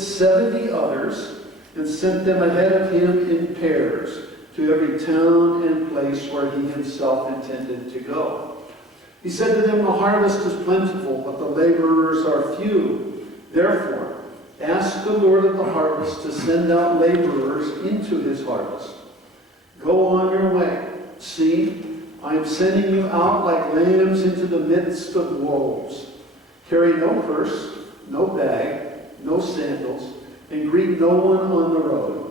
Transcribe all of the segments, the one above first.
appointed 70 others and sent them ahead of him in pairs to every town and place where he himself intended to go. He said to them, "The harvest is plentiful, but the laborers are few. Therefore, ask the Lord of the harvest to send out laborers into his harvest. Go on your way. See, I am sending you out like lambs into the midst of wolves. Carry no purse, no bag, no sandals, and greet no one on the road.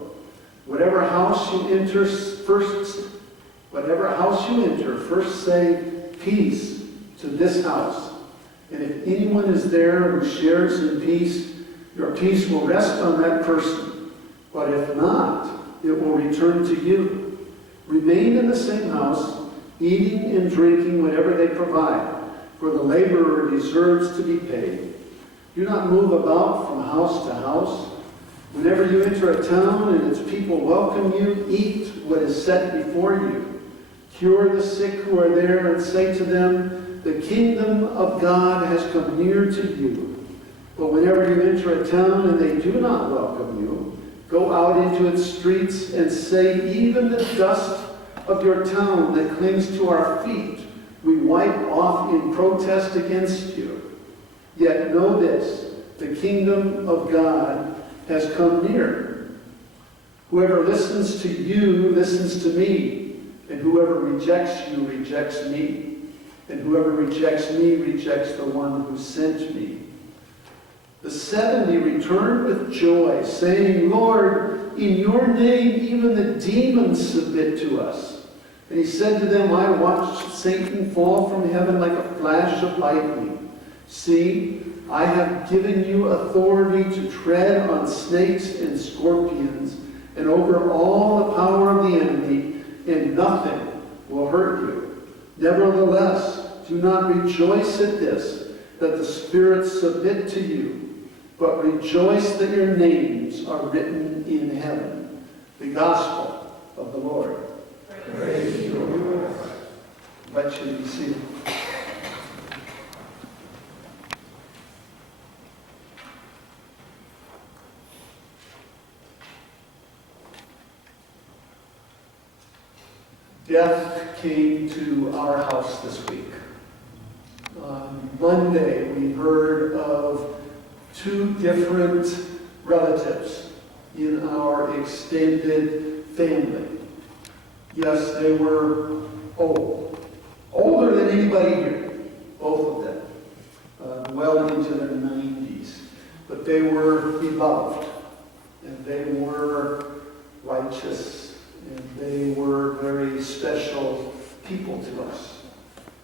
Whatever house you enter, first say, 'Peace' to this house. And if anyone is there who shares in peace, your peace will rest on that person. But if not, it will return to you. Remain in the same house, eating and drinking whatever they provide, for the laborer deserves to be paid. Do not move about from house to house. Whenever you enter a town and its people welcome you, eat what is set before you. Cure the sick who are there and say to them, 'The kingdom of God has come near to you.' But whenever you enter a town and they do not welcome you, go out into its streets and say, 'Even the dust of your town that clings to our feet, we wipe off in protest against you.' Yet know this, the kingdom of God has come near. Whoever listens to you listens to me, and whoever rejects you rejects me, and whoever rejects me rejects the one who sent me." The 70 returned with joy, saying, "Lord, in your name even the demons submit to us." And he said to them, "I watched Satan fall from heaven like a flash of lightning. See, I have given you authority to tread on snakes and scorpions and over all the power of the enemy, and nothing will hurt you. Nevertheless, do not rejoice at this, that the spirits submit to you, but rejoice that your names are written in heaven." The gospel of the Lord. Praise you, Lord. I invite you to be seated. Death came to our house this week. On Monday, we heard of 2 different relatives in our extended family. Yes, they were old. Older than anybody here, both of them. Well into their 90s. But they were beloved, and they were righteous, and they were very special people to us.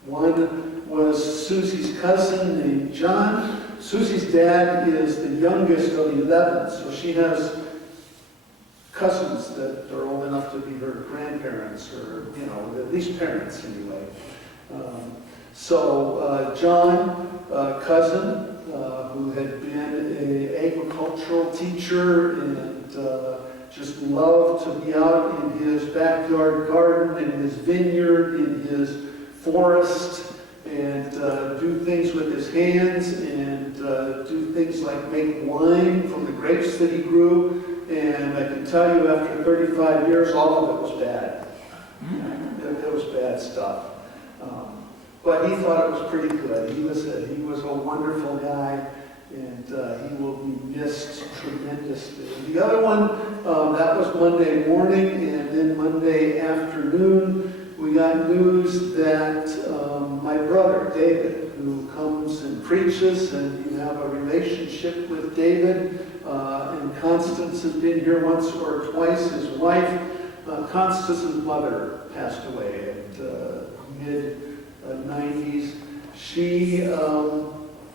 One was Susie's cousin named John. Susie's dad is the youngest of 11, so she has cousins that are old enough to be her grandparents, or, at least parents anyway. John, cousin, who had been an agricultural teacher and just loved to be out in his backyard garden, in his vineyard, in his forest, and do things with his hands, and do things like make wine from the grapes that he grew. And I can tell you, after 35 years, all of it was bad. It was bad stuff. But he thought it was pretty good. He was a wonderful guy, and he will be missed tremendously. The other one, that was Monday morning, and then Monday afternoon, we got news that my brother, David, who comes and preaches, and you have a relationship with David, and Constance has been here once or twice, his wife. Constance's mother passed away at mid-90s. She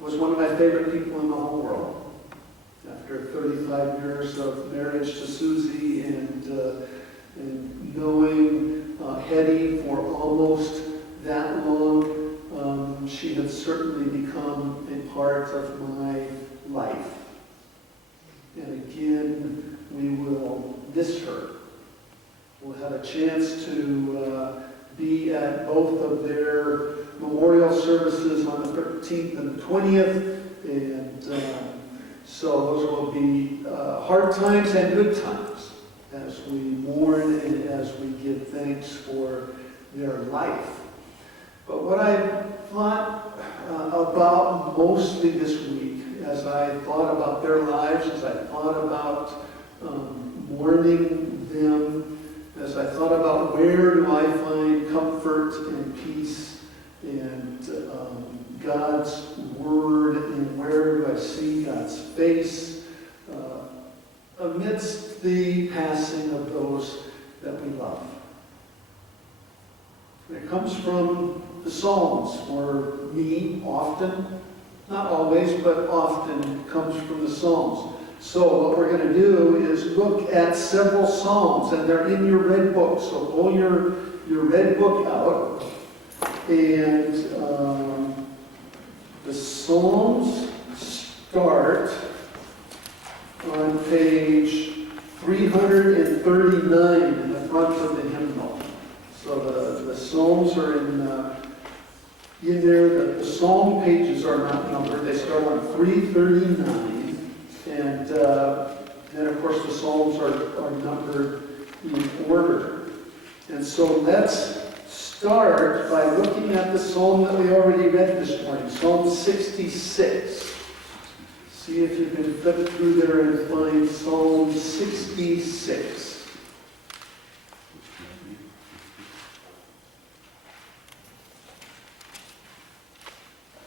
was one of my favorite people in the whole world. After 35 years of marriage to Susie and knowing Hetty for almost that long, she has certainly become a part of my life. And again, we will miss her. We'll have a chance to be at both of their memorial services on the 13th and the 20th. And so those will be hard times and good times as we mourn and as we give thanks for their life. But what I thought about mostly this week, as I thought about their lives, as I thought about mourning them, as I thought about where do I find comfort and peace and God's Word, and where do I see God's face amidst the passing of those that we love. And it comes from the Psalms, for me, often, not always, but often comes from the Psalms. So what we're going to do is look at several Psalms, and they're in your red book. So pull your red book out, and the Psalms start on page 339 in the front of the hymnal. So the Psalms are in there. The Psalm pages are not numbered. They start on 339. And then, of course, the Psalms are numbered in order. And so let's start by looking at the Psalm that we already read this morning, Psalm 66. See if you can flip through there and find Psalm 66.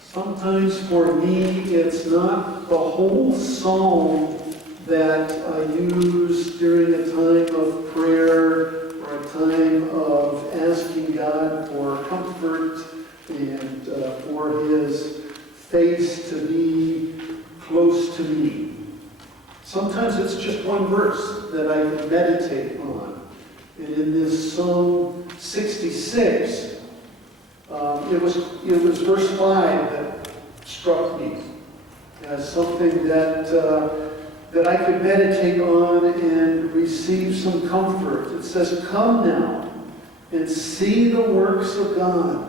Sometimes for me, it's not the whole psalm that I use during a time of prayer or a time of asking God for comfort and for His face to be close to me. Sometimes it's just one verse that I can meditate on. And in this Psalm 66, it was verse 5 that struck me as something that I could meditate on and receive some comfort. It says, "Come now and see the works of God.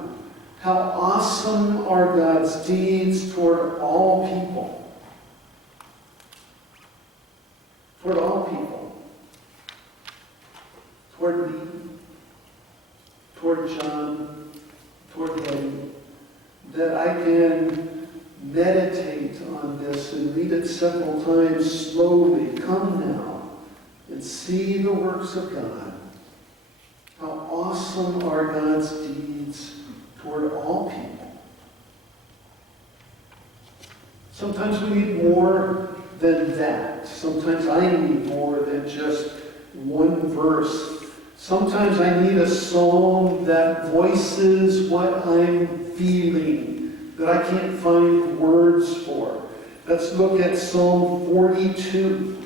How awesome are God's deeds toward all people." Toward all people. Toward me. Toward John. Toward Him. That I can meditate on this and read it several times slowly. Come now and see the works of God. How awesome are God's deeds toward all people. Sometimes we need more than that. Sometimes I need more than just one verse. Sometimes I need a psalm that voices what I'm feeling, that I can't find words for. Let's look at Psalm 42.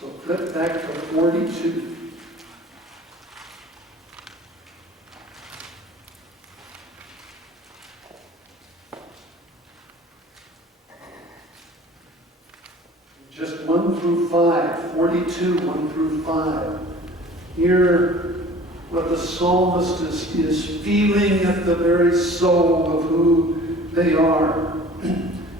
So flip back to 42. Just 1 through 5. 42, 1 through 5. Hear what the psalmist is feeling at the very soul of who they are.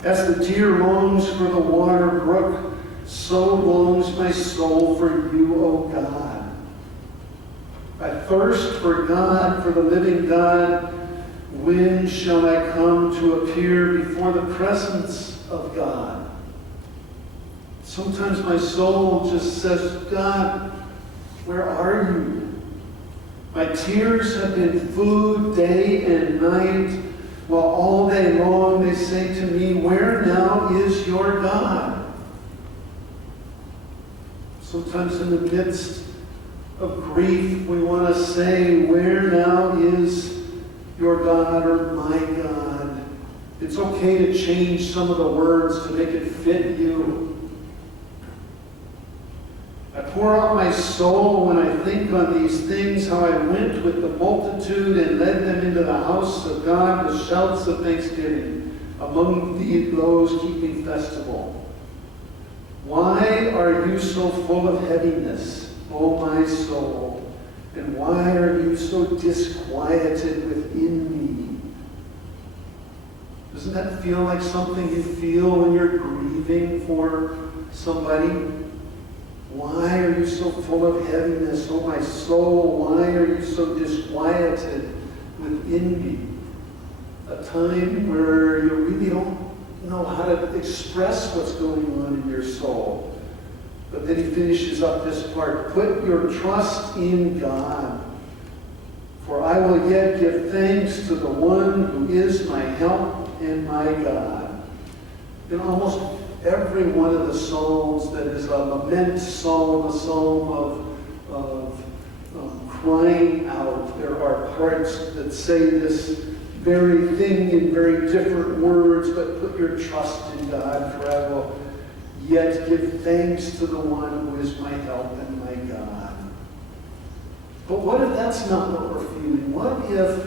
As the deer longs for the water brook, so longs my soul for you, O God. I thirst for God, for the living God. When shall I come to appear before the presence of God? Sometimes my soul just says, God, where are you? My tears have been food day and night, while all day long they say to me, where now is your God? Sometimes in the midst of grief, we want to say, where now is your God or my God? It's okay to change some of the words to make it fit you. I pour out my soul when I think on these things, how I went with the multitude and led them into the house of God with shouts of thanksgiving among those keeping festival. Why are you so full of heaviness, O my soul? And why are you so disquieted within me? Doesn't that feel like something you feel when you're grieving for somebody? Why are you so full of heaviness, O my soul? Why are you so disquieted within me? A time where you really don't know how to express what's going on in your soul. But then he finishes up this part. Put your trust in God, for I will yet give thanks to the one who is my help and my God. In almost every one of the Psalms that is a lament psalm, a psalm of crying out, there are parts that say this very thing in very different words, but put your trust in God, for I will yet give thanks to the one who is my help and my God. But what if that's not what we're feeling? What if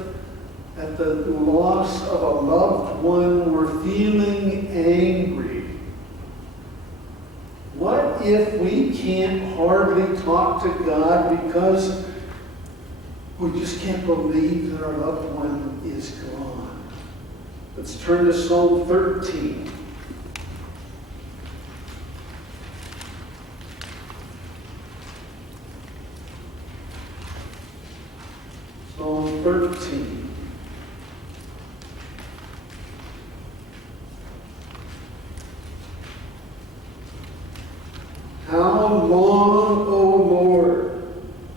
at the loss of a loved one we're feeling angry? What if we can't hardly talk to God because we just can't believe that our loved one is gone? Let's turn to Psalm 13. Psalm 13. How long, O Lord,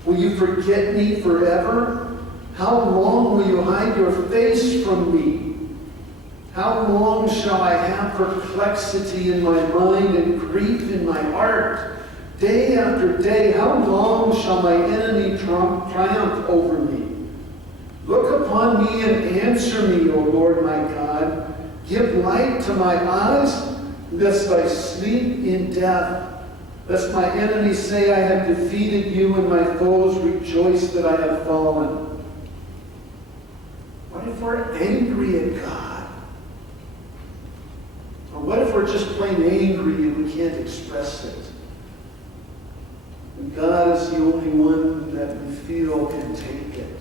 will you forget me forever? How long will you hide your face from me? How long shall I have perplexity in my mind and grief in my heart? Day after day, how long shall my enemy triumph over me? Look upon me and answer me, O Lord my God. Give light to my eyes, lest I sleep in death. Lest my enemies say I have defeated you and my foes rejoice that I have fallen. What if we're angry at God? Or what if we're just plain angry and we can't express it? And God is the only one that we feel can take it.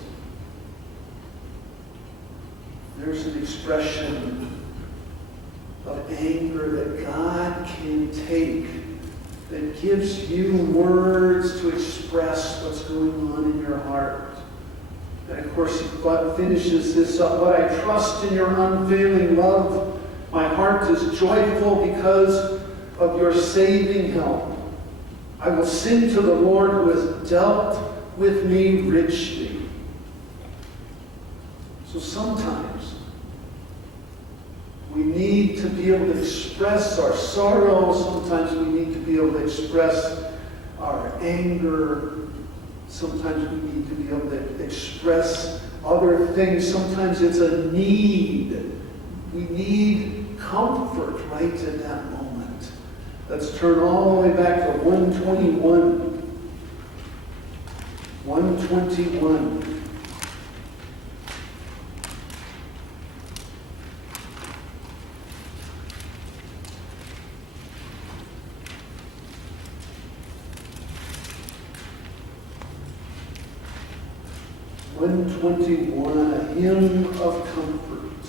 There's an expression of anger that God can take, that gives you words to express what's going on in your heart. And of course, God finishes this up. But I trust in your unfailing love. My heart is joyful because of your saving help. I will sing to the Lord who has dealt with me richly. So sometimes we need to be able to express our sorrow. Sometimes we need to be able to express our anger. Sometimes we need to be able to express other things. Sometimes it's a need. We need comfort right in that moment. Let's turn all the way back to 121. 121. A hymn of comfort.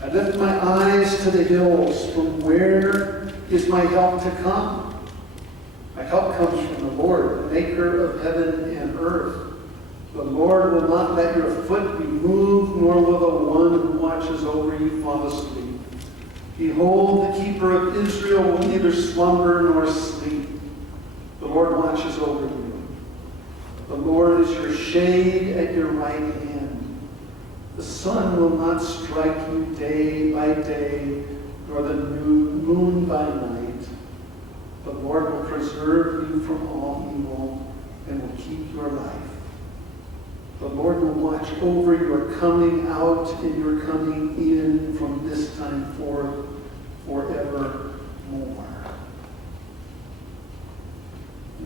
I lift my eyes to the hills. From where is my help to come? My help comes from the Lord, the maker of heaven and earth. The Lord will not let your foot be moved, nor will the one who watches over you fall asleep. Behold, the keeper of Israel will neither slumber nor sleep. The Lord watches over you. The Lord is your shade at your right hand. The sun will not strike you day by day, nor the moon by night. The Lord will preserve you from all evil and will keep your life. The Lord will watch over your coming out and your coming in from this time forth forevermore.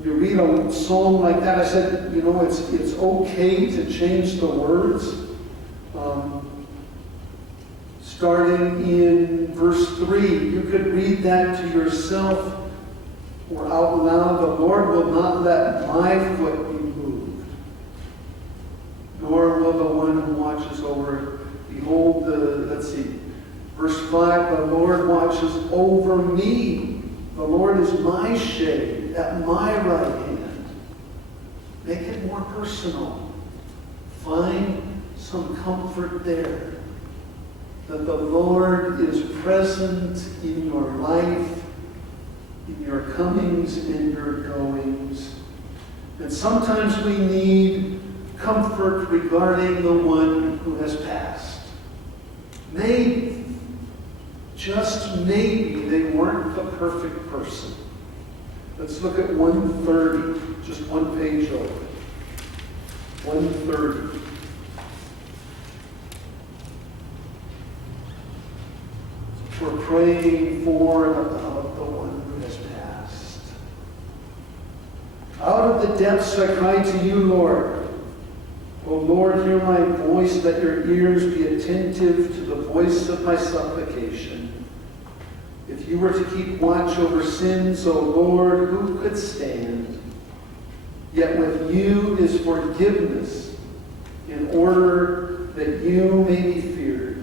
You read a psalm like that, I said, it's okay to change the words. Starting in verse 3, you could read that to yourself or out loud. The Lord will not let my foot be moved, nor will the one who watches over. Behold, Verse 5, the Lord watches over me. The Lord is my shade at my right hand. Make it more personal. Find some comfort there. That the Lord is present in your life, in your comings and your goings. And sometimes we need comfort regarding the one who has passed. Maybe, just maybe, they weren't the perfect person. Let's look at 130, just one page over. 130. We're praying for the one who has passed. Out of the depths I cry to you, Lord. O Lord, hear my voice. Let your ears be attentive to the voice of my supplication. If you were to keep watch over sins, O Lord, who could stand? Yet with you is forgiveness, in order that you may be feared.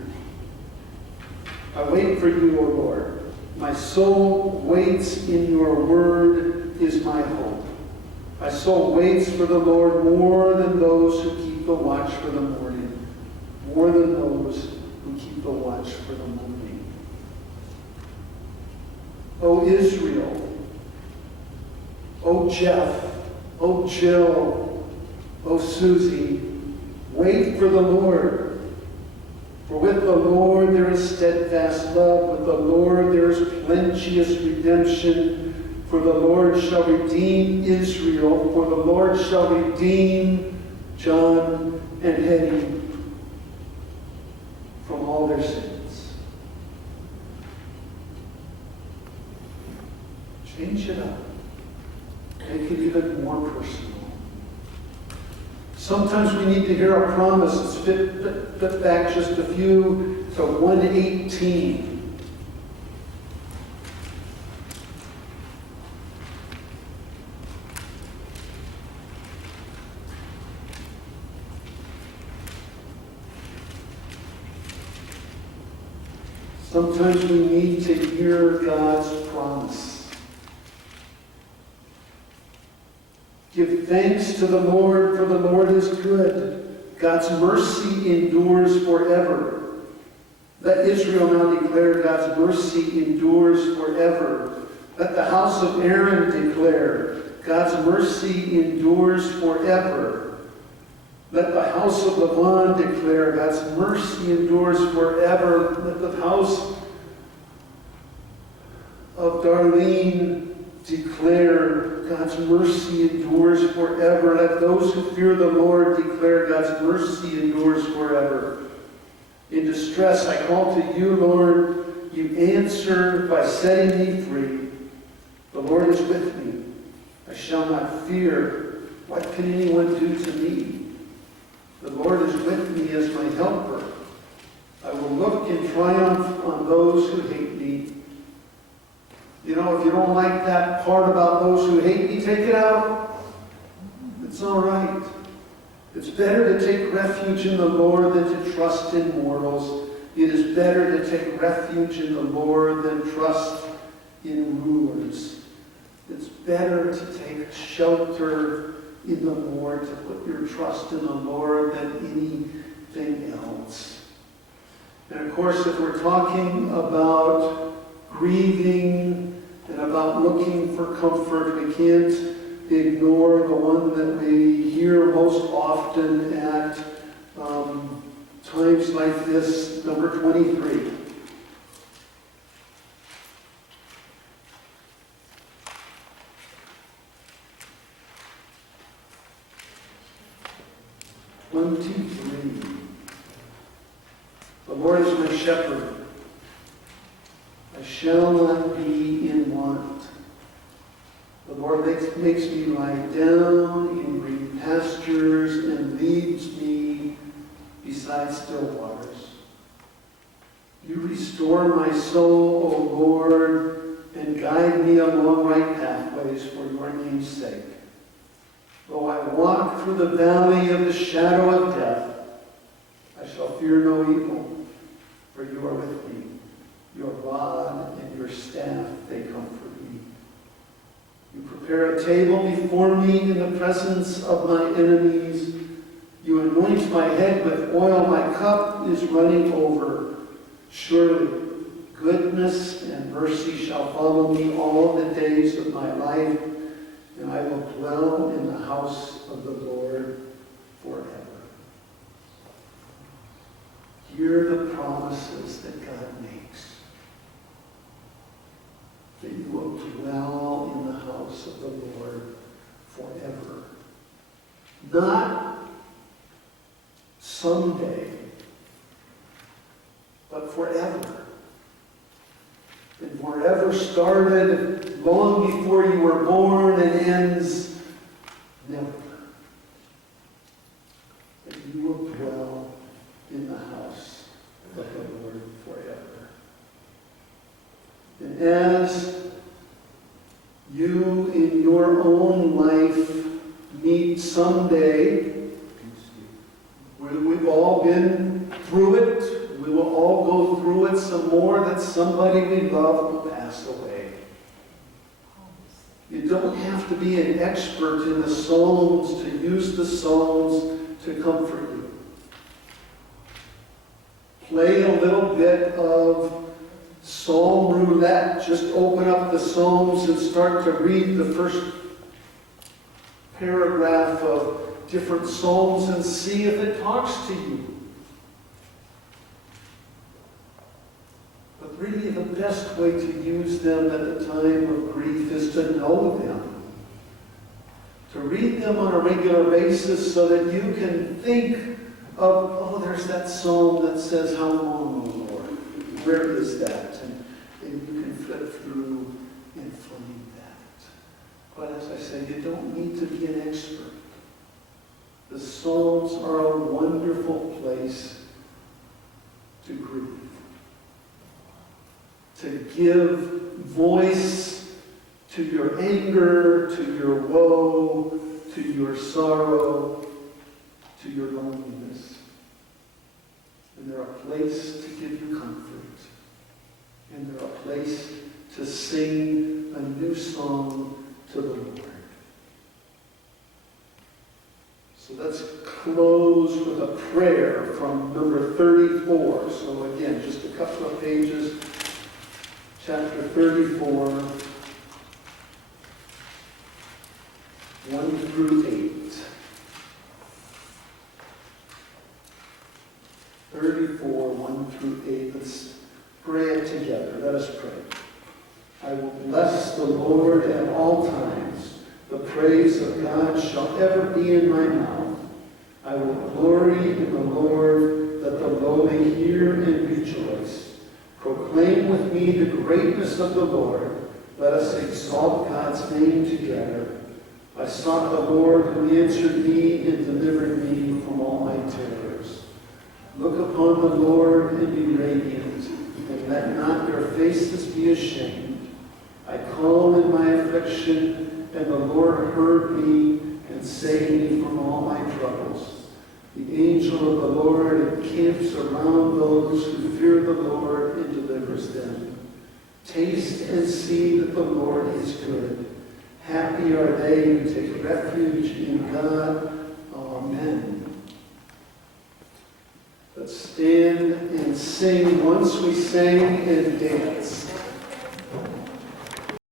I wait for you, O Lord. My soul waits in your word is my hope. My soul waits for the Lord more than those who keep the watch for the morning. More than those who keep the watch for the morning. O Israel, O Jeff, O Jill, O Susie, wait for the Lord. For with the Lord there is steadfast love. With the Lord there is plenteous redemption. For the Lord shall redeem Israel. For the Lord shall redeem John and Hetty from all their sins. Change it up. Make it even more personal. Sometimes we need to hear a promise. Let's flip back just a few to 118. Sometimes we need to hear God's promise. Give thanks to the Lord, for the Lord is good. God's mercy endures forever. Let Israel now declare God's mercy endures forever. Let the house of Aaron declare God's mercy endures forever. Let the house of Lavan declare God's mercy endures forever. Let the house of Darlene declare God's mercy endures forever. Let those who fear the Lord declare God's mercy endures forever. In distress I call to you, Lord. You answer by setting me free. The Lord is with me. I shall not fear. What can anyone do to me? The Lord is with me as my helper. I will look in triumph on those who hate me. You know, if you don't like that part about those who hate me, take it out. It's all right. It's better to take refuge in the Lord than to trust in mortals. It is better to take refuge in the Lord than trust in rulers. It's better to take shelter in the Lord, to put your trust in the Lord than anything else. And of course, if we're talking about grieving and about looking for comfort, we can't ignore the one that we hear most often at times like this, number 23. The Lord is my shepherd. I shall not be in want. The Lord makes me lie down in green pastures and leads me beside still waters. You restore my soul, O Lord, and guide me along right pathways for your name's sake. Though I walk through the valley of the shadow of death, I shall fear no evil, for you are with me. Your rod and your staff, they comfort me. You prepare a table before me in the presence of my enemies. You anoint my head with oil. My cup is running over. Surely goodness and mercy shall follow me all the days of my life, and I will dwell in the house of the Lord forever. Hear the promises that God makes, that you will dwell in the house of the Lord forever. Not someday, but forever. And forever started long before you were born and ends never. That you will dwell in the house of the Lord forever. And as you in your own life meet someday, we've all been through it. We will all go through it some more, that somebody we love will pass away. You don't have to be an expert in the Psalms to use the Psalms to comfort you. Play a little bit of Psalm roulette. Just open up the Psalms and start to read the first paragraph of different Psalms and see if it talks to you. But really the best way to use them at the time of grief is to know them. To read them on a regular basis so that you can think of, oh, there's that psalm that says, how long, O Lord? Where is that? And you can flip through and find that. But as I say, you don't need to be an expert. The Psalms are a wonderful place to grieve. To give voice to your anger, to your woe, to your sorrow, to your loneliness. And they're a place to give you comfort. And they're a place to sing a new song to the Lord. So let's close with a prayer from number 34. So again, just a couple of pages. Chapter 34, 1 through 8. 34, 1 through 8. Let's pray it together. Let us pray. I will bless the Lord at all times. The praise of God shall ever be in my mouth. I will glory in the Lord, that the lowly hear and rejoice. Proclaim with me the greatness of the Lord. Let us exalt God's name together. I sought the Lord, who answered me and delivered me from all my terrors. Look upon the Lord and be radiant, and let not your faces be ashamed. I called in my affliction, and the Lord heard me and saved me from all my troubles. The angel of the Lord encamps around those who fear the Lord and delivers them. Taste and see that the Lord is good. Happy are they who take refuge in God. Amen. Let's stand and sing. Once we sang and dance.